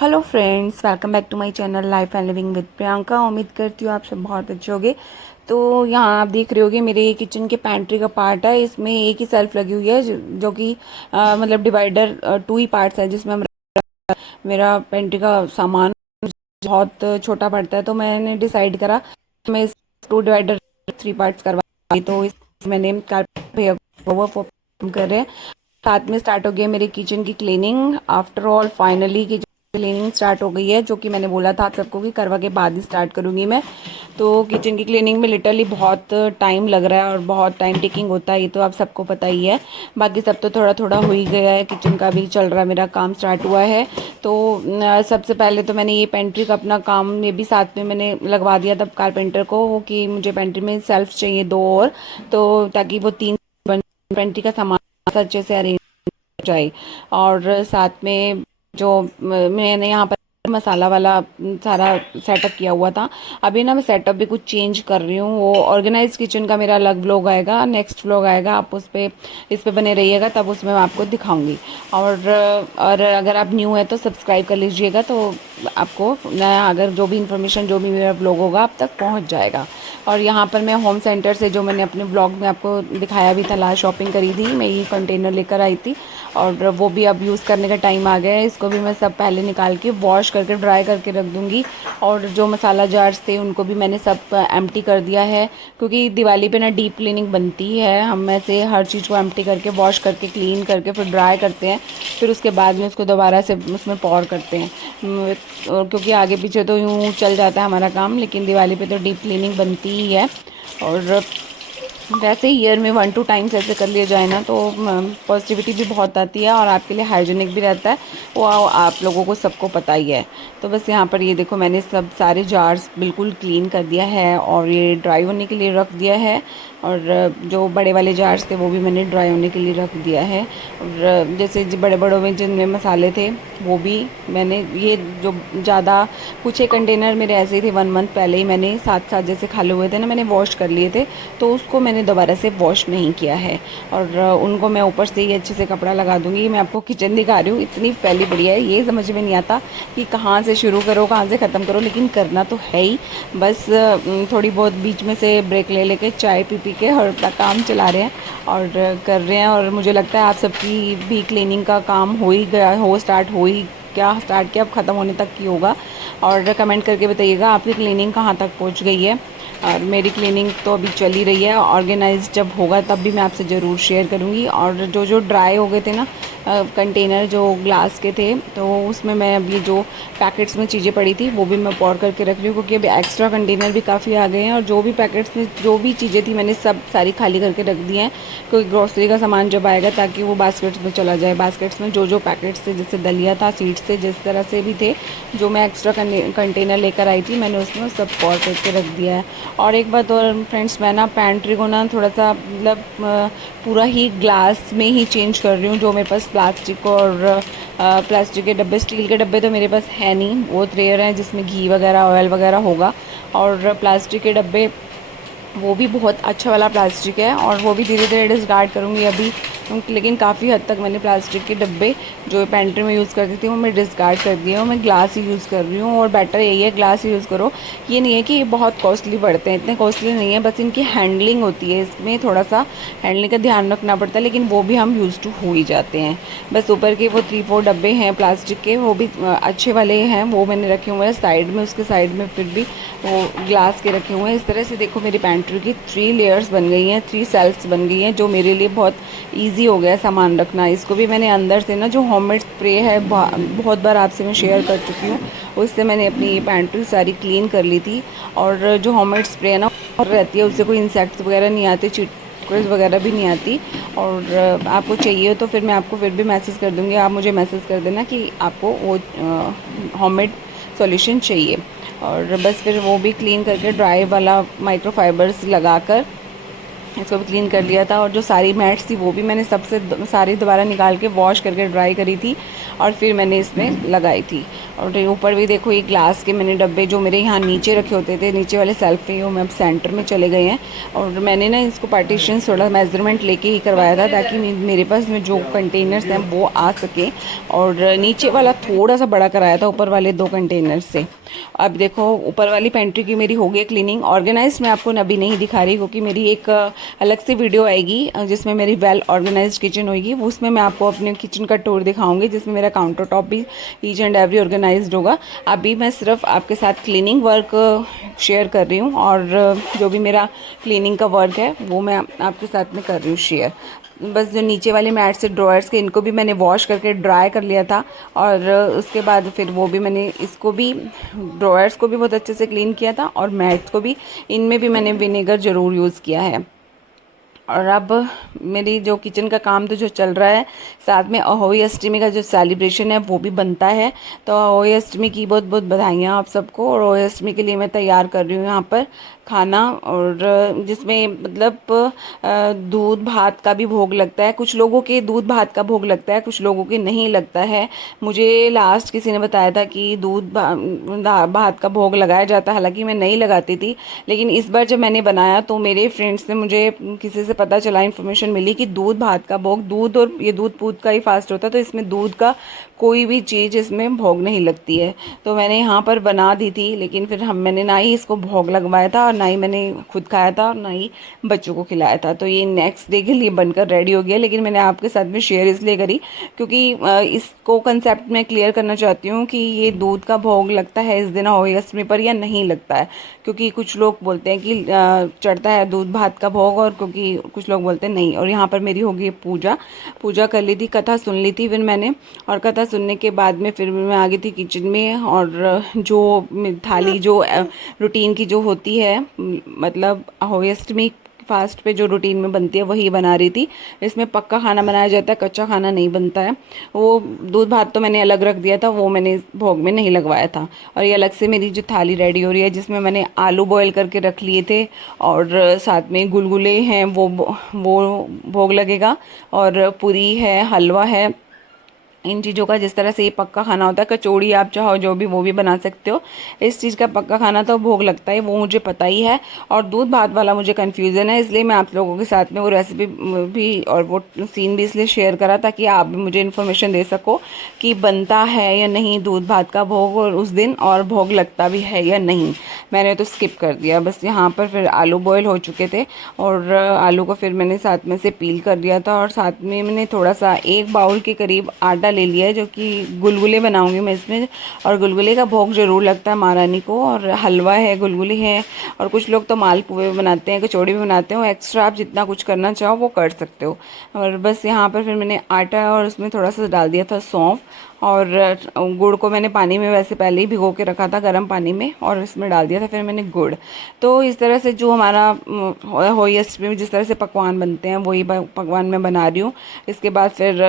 Hello friends, welcome back to my channel life and living with Priyanka. उम्मीद करती हूँ आप सब बहुत अच्छे होंगे। तो यहाँ आप देख रहे होगे मेरे किचन के पैंट्री का पार्ट है। इसमें एक ही सेल्फ लगी हुई है जो कि मतलब डिवाइडर टू ही पार्ट्स है, जिसमें मेरा पेंट्री का सामान बहुत छोटा पड़ता है। तो मैंने डिसाइड करा कि मैं इस टू डिवाइडर थ्री पार्ट्स करवाई। तो इस मैंने कारपेंटर भैया को वो फोन कर रहे हैं। साथ में स्टार्ट हो गया मेरी किचन की cleaning. After all finally kitchen cleaning start हो गई है, जो कि मैंने बोला था आप सबको कि करवा के बाद ही स्टार्ट करूंगी मैं। तो किचन की क्लीनिंग में लिटरली बहुत टाइम लग रहा है और बहुत टाइम टेकिंग होता है, ये तो आप सबको पता ही है। बाकी सब तो थोड़ा थोड़ा हो ही गया है, किचन का भी चल रहा है, मेरा काम स्टार्ट हुआ है। तो सबसे पहले तो मैंने ये पेंट्री का अपना काम ये भी साथ में मैंने लगवा दिया तब कारपेंटर को वो कि मुझे पेंट्री में सेल्फ चाहिए दो और, तो ताकि वो तीन पेंट्री का सामान अच्छे से अरेंज जाए। और साथ में जो मैंने यहाँ पर मसाला वाला सारा सेटअप किया हुआ था। अभी ना मैं सेटअप भी कुछ चेंज कर रही हूँ। वो ऑर्गेनाइज किचन का मेरा अलग व्लॉग आएगा, नेक्स्ट व्लॉग आएगा, आप उस पे इस पे बने रहिएगा, तब उसमें मैं आपको दिखाऊंगी। और अगर आप न्यू है तो सब्सक्राइब कर लीजिएगा, तो आपको नया अगर जो भी इंफॉर्मेशन जो भी मेरा व्लॉग होगा आप तक पहुँच जाएगा। और यहाँ पर मैं होम सेंटर से जो मैंने अपने ब्लॉग में आपको दिखाया भी था, लास्ट शॉपिंग करी थी, मैं ये कंटेनर लेकर आई थी और वो भी अब यूज़ करने का टाइम आ गया है। इसको भी मैं सब पहले निकाल के वॉश करके ड्राई करके रख दूँगी। और जो मसाला जार्स थे उनको भी मैंने सब एम्प्टी कर दिया है, क्योंकि दिवाली पे ना डीप क्लीनिंग बनती है। हम में से हर चीज़ को एम्प्टी करके वॉश करके क्लीन करके फिर ड्राई करते हैं, फिर उसके बाद में उसको दोबारा से उसमें पॉर करते हैं। और क्योंकि आगे पीछे तो यूँ चल जाता है हमारा काम, लेकिन दिवाली पे तो डीप क्लीनिंग बनती ही है। और वैसे ईयर में 1-2 टाइम्स ऐसे कर लिया जाए ना तो पॉजिटिविटी भी बहुत आती है और आपके लिए हाइजीनिक भी रहता है। वो आप लोगों को सबको पता ही है। तो बस यहाँ पर ये देखो मैंने सब सारे जार्स बिल्कुल क्लीन कर दिया है और ये ड्राई होने के लिए रख दिया है। और जो बड़े वाले जार्स थे वो भी मैंने ड्राई होने के लिए रख दिया है। और जैसे बड़े बड़ों में जिनमें मसाले थे वो भी मैंने ये जो ज़्यादा कुछ एक कंटेनर मेरे ऐसे ही थे, 1 मंथ पहले ही मैंने साथ साथ जैसे खाले हुए थे ना, मैंने वॉश कर लिए थे, तो उसको मैंने दोबारा से वॉश नहीं किया है। और उनको मैं ऊपर से ही अच्छे से कपड़ा लगा दूंगी। मैं आपको किचन दिखा रही हूँ, इतनी फैली पड़ी है, ये समझ में नहीं आता कि कहाँ से शुरू करो कहाँ से ख़त्म करो, लेकिन करना तो है ही। बस थोड़ी बहुत बीच में से ब्रेक ले लेके चाय पी पी के और अपना काम चला रहे हैं और कर रहे हैं। और मुझे लगता है आप सबकी भी क्लीनिंग का काम हो ही गया हो, स्टार्ट हो ही क्या स्टार्ट किया, अब ख़त्म होने तक की होगा। और कमेंट करके बताइएगा आपकी क्लीनिंग कहाँ तक पहुँच गई है। और मेरी क्लीनिंग तो अभी चल ही रही है, ऑर्गेनाइज जब होगा तब भी मैं आपसे ज़रूर शेयर करूँगी। और जो जो ड्राई हो गए थे ना कंटेनर जो ग्लास के थे, तो उसमें मैं अभी जो पैकेट्स में चीज़ें पड़ी थी वो भी मैं पॉर करके रख रही हूँ, क्योंकि अभी एक्स्ट्रा कंटेनर भी काफ़ी आ गए हैं। और जो भी पैकेट्स में जो भी चीज़ें थी मैंने सब सारी खाली करके रख दी हैं, क्योंकि ग्रॉसरी का सामान जब आएगा ताकि वो बास्केट्स में चला जाए। बास्केट्स में जो जो पैकेट्स थे, जैसे दलिया था, सीड्स थे, जिस तरह से भी थे, जो मैं एक्स्ट्रा कंटेनर लेकर आई थी मैंने उसमें सब पॉर करके रख दिया है। और एक बात और फ्रेंड्स, मैं ना पैंट्री को ना थोड़ा सा मतलब पूरा ही ग्लास में ही चेंज कर रही हूँ। जो मेरे पास प्लास्टिक और प्लास्टिक के डब्बे, स्टील के डब्बे तो मेरे पास है नहीं, बहुत रेयर हैं जिसमें घी वगैरह ऑयल वगैरह होगा। और प्लास्टिक के डब्बे वो भी बहुत अच्छा वाला प्लास्टिक है और वो भी धीरे धीरे डिस्कार्ड करूँगी अभी। लेकिन काफ़ी हद तक मैंने प्लास्टिक के डब्बे जो पेंट्री में यूज़ करती थी वो मैं डिस्कार्ड कर दिया हूँ। मैं ग्लास ही यूज़ कर रही हूँ और बेटर यही है ग्लास ही यूज़ करो। ये नहीं है कि ये बहुत कॉस्टली पड़ते हैं, इतने कॉस्टली नहीं है, बस इनकी हैंडलिंग होती है, इसमें थोड़ा सा हैंडलिंग का ध्यान रखना पड़ता है, लेकिन वो भी हम यूज़ टू हो ही जाते हैं। बस ऊपर के वो 3-4 डब्बे हैं प्लास्टिक के, वो भी अच्छे वाले हैं, वो मैंने रखे हुए हैं साइड में, उसके साइड में फिर भी वो ग्लास के रखे हुए हैं। इस तरह से देखो मेरी पैंट्री की 3 लेयर्स बन गई हैं, 3 सेल्फ्स बन गई हैं, जो मेरे लिए बहुत ईजी हो गया है सामान रखना। इसको भी मैंने अंदर से ना जो होममेड स्प्रे है बहुत बार आपसे मैं शेयर कर चुकी हूँ, उससे मैंने अपनी ये पैंट्री सारी क्लीन कर ली थी। और जो होममेड स्प्रे है ना रहती है, उससे कोई इंसेक्ट्स वगैरह नहीं आते, चींटियाँ वगैरह भी नहीं आती। और आपको चाहिए तो फिर मैं आपको फिर भी मैसेज कर दूँगी, आप मुझे मैसेज कर देना कि आपको वो होममेड सॉल्यूशन चाहिए। और बस फिर वो भी क्लीन करके ड्राई वाला माइक्रोफाइबर्स लगाकर इसको भी क्लीन कर लिया था। और जो सारी मैट्स थी वो भी मैंने सबसे सारी दोबारा निकाल के वॉश करके ड्राई करी थी और फिर मैंने इसमें लगाई थी। और ये ऊपर भी देखो, ये ग्लास के मैंने डब्बे जो मेरे यहाँ नीचे रखे होते थे, नीचे वाले सेल्फ पे, वो मैं अब सेंटर में चले गए हैं। और मैंने ना इसको पार्टीशन थोड़ा मेजरमेंट लेके ही करवाया था, ताकि मेरे पास में जो कंटेनर्स हैं वो आ सके। और नीचे वाला थोड़ा सा बड़ा कराया था ऊपर वाले 2 कंटेनर से। अब देखो, ऊपर वाली पेंट्री की मेरी हो गई क्लीनिंग। ऑर्गेनाइज मैं आपको अभी नहीं दिखा रही, क्योंकि मेरी एक अलग से वीडियो आएगी जिसमें मेरी वेल ऑर्गेनाइज किचन होगी। उसमें मैं आपको अपने किचन का टूर दिखाऊंगी, जिसमें मेरा काउंटर टॉप भी ईच एंड एवरी ऑर्गेनाइज्ड होगा। अभी मैं सिर्फ आपके साथ क्लीनिंग वर्क शेयर कर रही हूँ, और जो भी मेरा क्लीनिंग का वर्क है वो मैं आपके साथ में कर रही हूँ शेयर। बस जो नीचे वाले मैट्स से ड्रॉयर्स के, इनको भी मैंने वॉश करके ड्राई कर लिया था। और उसके बाद फिर वो भी मैंने इसको भी, ड्रॉयर्स को भी बहुत अच्छे से क्लीन किया था, और मैट्स को भी, इनमें भी मैंने विनेगर ज़रूर यूज़ किया है। और अब मेरी जो किचन का काम तो जो चल रहा है, साथ में अहोई अष्टमी का जो सेलिब्रेशन है वो भी बनता है। तो अहोई अष्टमी की बहुत बहुत बधाइयाँ आप सबको। और अहोई अष्टमी के लिए मैं तैयार कर रही हूँ यहाँ पर खाना, और जिसमें मतलब दूध भात का भी भोग लगता है। कुछ लोगों के दूध भात का भोग लगता है, कुछ लोगों के नहीं लगता है। मुझे लास्ट किसी ने बताया था कि दूध भात का भोग लगाया जाता है, हालांकि मैं नहीं लगाती थी। लेकिन इस बार जब मैंने बनाया तो मेरे फ्रेंड्स ने, मुझे किसी से पता चला, इन्फॉर्मेशन मिली कि दूध भात का भोग, दूध और ये दूध पूत का ही फास्ट होता है, तो इसमें दूध का कोई भी चीज़ इसमें भोग नहीं लगती है। तो मैंने यहाँ पर बना दी थी, लेकिन फिर मैंने ना ही इसको भोग लगवाया था, और ना ही मैंने खुद खाया था, और ना ही बच्चों को खिलाया था। तो ये नेक्स्ट डे के लिए बनकर रेडी हो गया। लेकिन मैंने आपके साथ में शेयर इसलिए करी क्योंकि इसको कंसेप्ट में क्लियर करना चाहती हूँ कि ये दूध का भोग लगता है इस दिन अहोई अष्टमी पर या नहीं लगता है। क्योंकि कुछ लोग बोलते हैं कि चढ़ता है दूध भात का भोग, और क्योंकि कुछ लोग बोलते हैं नहीं। और यहाँ पर मेरी होगी पूजा कर ली थी, कथा सुन ली थी फिर मैंने। और कथा सुनने के बाद में फिर मैं आ गई थी किचन में, और जो थाली जो रूटीन की जो होती है, मतलब अहोई अष्टमी फास्ट पे जो रूटीन में बनती है वही बना रही थी। इसमें पक्का खाना बनाया जाता है, कच्चा खाना नहीं बनता है। वो दूध भात तो मैंने अलग रख दिया था, वो मैंने भोग में नहीं लगवाया था। और ये अलग से मेरी जो थाली रेडी हो रही है, जिसमें मैंने आलू बॉईल करके रख लिए थे, और साथ में गुलगुले हैं वो भोग लगेगा, और पूरी है, हलवा है, इन चीज़ों का। जिस तरह से ये पक्का खाना होता है, कचौड़ी आप चाहो जो भी वो भी बना सकते हो। इस चीज़ का पक्का खाना तो भोग लगता है, वो मुझे पता ही है। और दूध भात वाला मुझे कन्फ्यूज़न है, इसलिए मैं आप लोगों के साथ में वो रेसिपी भी और वो सीन भी इसलिए शेयर करा ताकि आप भी मुझे इन्फॉर्मेशन दे सको कि बनता है या नहीं दूध भात का भोग, और उस दिन और भोग लगता भी है या नहीं। मैंने तो स्किप कर दिया। बस यहाँ पर फिर आलू बॉयल हो चुके थे, और आलू को फिर मैंने साथ में से पील कर दिया था, और साथ में मैंने थोड़ा सा 1 बाउल के करीब आटा ले लिया है, जो कि गुलगुले बनाऊंगी मैं इसमें। और गुलगुले का भोग जरूर लगता है महारानी को। और हलवा है, गुलगुले हैं, और कुछ लोग तो मालपुए बनाते हैं, कचौड़ी भी बनाते हैं। एक्स्ट्रा आप जितना कुछ करना चाहो वो कर सकते हो। और बस यहाँ पर फिर मैंने आटा, और उसमें थोड़ा सा डाल दिया था सौंफ, और गुड़ को मैंने पानी में वैसे पहले ही भिगो के रखा था, गर्म पानी में, और इसमें डाल दिया था फिर मैंने गुड़। तो इस तरह से जो हमारा होली अष्टमी में जिस तरह से पकवान बनते हैं वही पकवान मैं बना रही हूँ। इसके बाद फिर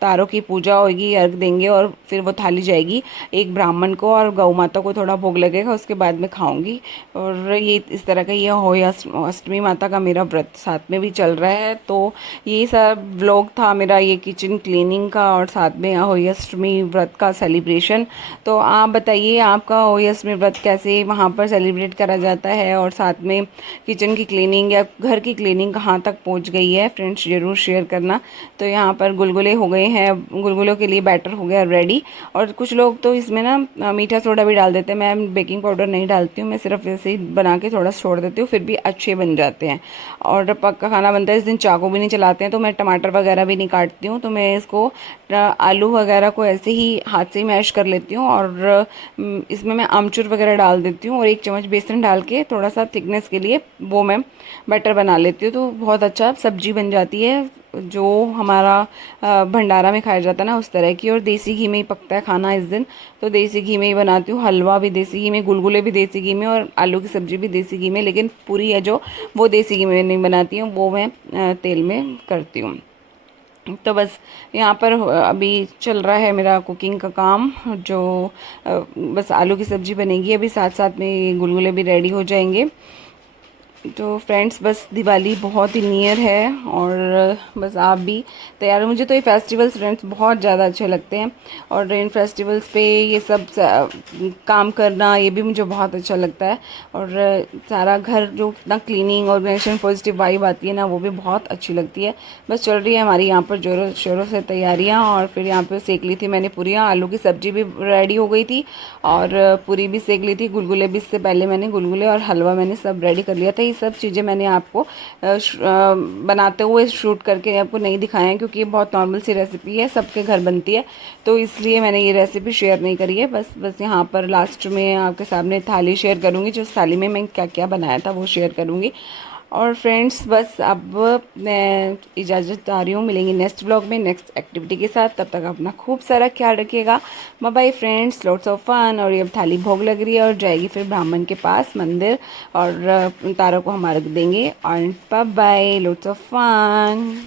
तारों की पूजा होगी, अर्घ देंगे, और फिर वो थाली जाएगी एक ब्राह्मण को, और गौ माता को थोड़ा भोग लगेगा, उसके बाद में खाऊंगी। और ये इस तरह का ये होली अष्टमी माता का मेरा व्रत साथ में भी चल रहा है। तो ये सब व्लॉग था मेरा, ये किचन क्लीनिंग का, और साथ में होली अष्टमी व्रत का सेलिब्रेशन। तो आप बताइए, आपका होली अष्टमी व्रत कैसे वहाँ पर सेलिब्रेट करा जाता है, और साथ में किचन की क्लीनिंग या घर की क्लीनिंग कहाँ तक पहुँच गई है, फ्रेंड्स ज़रूर शेयर करना। तो यहाँ पर गुलगुले हो गए हैं, गुलगुलों के लिए बैटर हो गया रेडी। और कुछ लोग तो इसमें ना मीठा सोडा भी डाल देते हैं, मैं बेकिंग पाउडर नहीं डालती हूँ, मैं सिर्फ ऐसे ही बना के थोड़ा छोड़ देती हूँ, फिर भी अच्छे बन जाते हैं। और पक्का खाना बनता है। इस दिन चाकू भी नहीं चलाते हैं, तो मैं टमाटर वगैरह भी नहीं काटती हूँ, तो मैं इसको आलू वगैरह को ऐसे ही हाथ से ही मैश कर लेती हूँ। और इसमें मैं आमचूर वगैरह डाल देती हूँ, और 1 चम्मच बेसन डाल के थोड़ा सा थिकनेस के लिए वो मैं बैटर बना लेती हूँ। तो बहुत अच्छा सब्जी बन जाती है, जो हमारा भंडारा में खाया जाता है ना, उस तरह की। और देसी घी में ही पकता है खाना इस दिन, तो देसी घी में ही बनाती हूँ। हलवा भी देसी घी में, गुलगुले भी देसी घी में, और आलू की सब्ज़ी भी देसी घी में। लेकिन पूरी है जो, वो देसी घी में नहीं बनाती हूँ, वो मैं तेल में करती हूँ। तो बस यहाँ पर अभी चल रहा है मेरा कुकिंग का काम, जो बस आलू की सब्ज़ी बनेगी अभी, साथ साथ में गुलगुले भी रेडी हो जाएंगे। तो फ्रेंड्स बस दिवाली बहुत ही नियर है और बस आप भी तैयार हो। मुझे तो ये फेस्टिवल्स फ्रेंड्स बहुत ज़्यादा अच्छे लगते हैं और इन फेस्टिवल्स पे ये सब काम करना ये भी मुझे बहुत अच्छा लगता है। और सारा घर जो कितना क्लीनिंग ऑर्गेनाइजेशन पॉजिटिव वाइब आती है ना, वो भी बहुत अच्छी लगती है। बस चल रही है हमारी यहाँ पर जोरों शोरों से तैयारियाँ। और फिर यहाँ पे सेक ली थी मैंने पूरियाँ, आलू की सब्जी भी रेडी हो गई थी और पूरी भी सेक ली थी। गुलगुले भी इससे पहले मैंने गुलगुले और हलवा मैंने सब रेडी कर लिया था। ये सब चीज़ें मैंने आपको बनाते हुए शूट करके आपको नहीं दिखाया है क्योंकि ये बहुत नॉर्मल सी रेसिपी है, सबके घर बनती है, तो इसलिए मैंने ये रेसिपी शेयर नहीं करी है। बस यहाँ पर लास्ट में आपके सामने थाली शेयर करूँगी, जो उस थाली में मैं क्या क्या बनाया था वो शेयर करूँगी। और फ्रेंड्स बस अब मैं इजाज़त चाह रही हूँ, मिलेंगे नेक्स्ट व्लॉग में नेक्स्ट एक्टिविटी के साथ। तब तक अपना खूब सारा ख्याल रखिएगा। Bye bye friends, lots of fun. और ये अब थाली भोग लग रही है और जाएगी फिर ब्राह्मण के पास मंदिर और तारों को हम अर्घ देंगे। और bye bye, lots of fun.